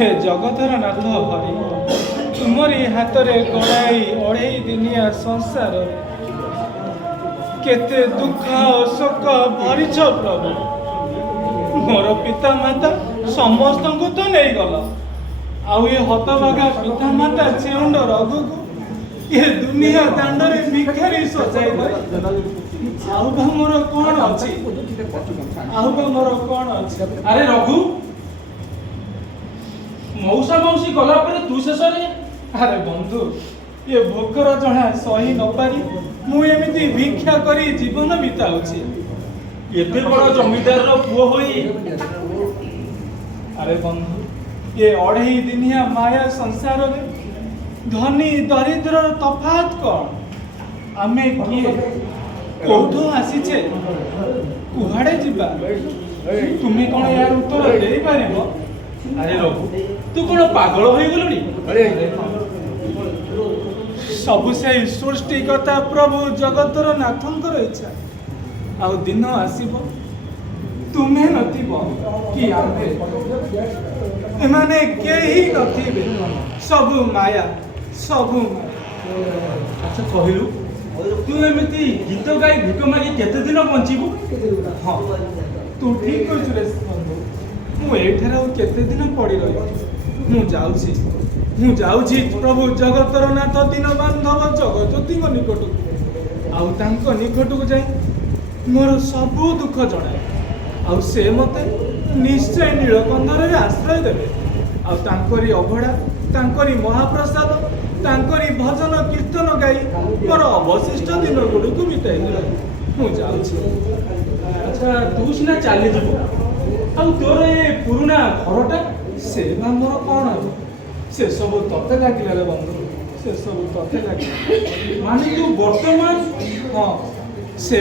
हे जगतर नाथ हरि तुमरी हाथ में गड़ाई अढ़ई दिनिया संसार केते दुख और शोक भरीच प्रभु। मोर पिता माता समस्त को तो नहीं गला आउ ये हतभागा पिता माता चेउंड रघु को ये दुनिया दांडरे भिखारी सजाई आउ बा मोर कौन अच्छी आउ बा मोर कौन अच्छी। अरे रघु मौसा मौसी गला पर तू शेष रे। अरे बंधु ये भोकर जहा सही न पारी मु एमिति भिक्षा करी जीवन बिताउछि। एते बड़ जमीदार रो पुओ होई अरे बंधु ये अढ़ई दिनिया माया संसार में धनी दरिद्र तफात कौन आमे किए कोठो आसीछे कुहाड़े जिबा तुमे कोन यार उत्तर देई पारिबो। अरे रघु तू कौन पागल हो गलुनी। सबु से सृष्टिकर्ता प्रभु जगतर नाथंकर इच्छा आउ दिन आसीबो तुमे नथिबो कि आमे एमाने केही नथिबे सबु माया सबु माया। अच्छा कहलु तू एमिति गीत गाई भिक मागी केते दिन बंचिबु। हाँ तू ठीक कहछु रे बंधु मु एठार आउ केते दिन पड़ी रही मु जाउछि प्रभु जगतर नाथ दिन बांधव जगज्योति निकट आउ तांको निकट को जाई मोर सबु दुख जणाए आउ से मते निश्चय नीलकंधर रे आश्रय देबे आउ तांकरी अभड़ा तांकरी महाप्रसाद तांकरी भजन कीर्तन गाई मोर अवशिष्ट दिन गुड़ी को बिताई देबे मु जाउछि। अच्छा तू सिना चली जीवो आउ तोर ए पुराना घरटा से बा मोर कौन से सब तते लागिला रे बंधु से सब तते लागिला माने तू वर्तमान हाँ से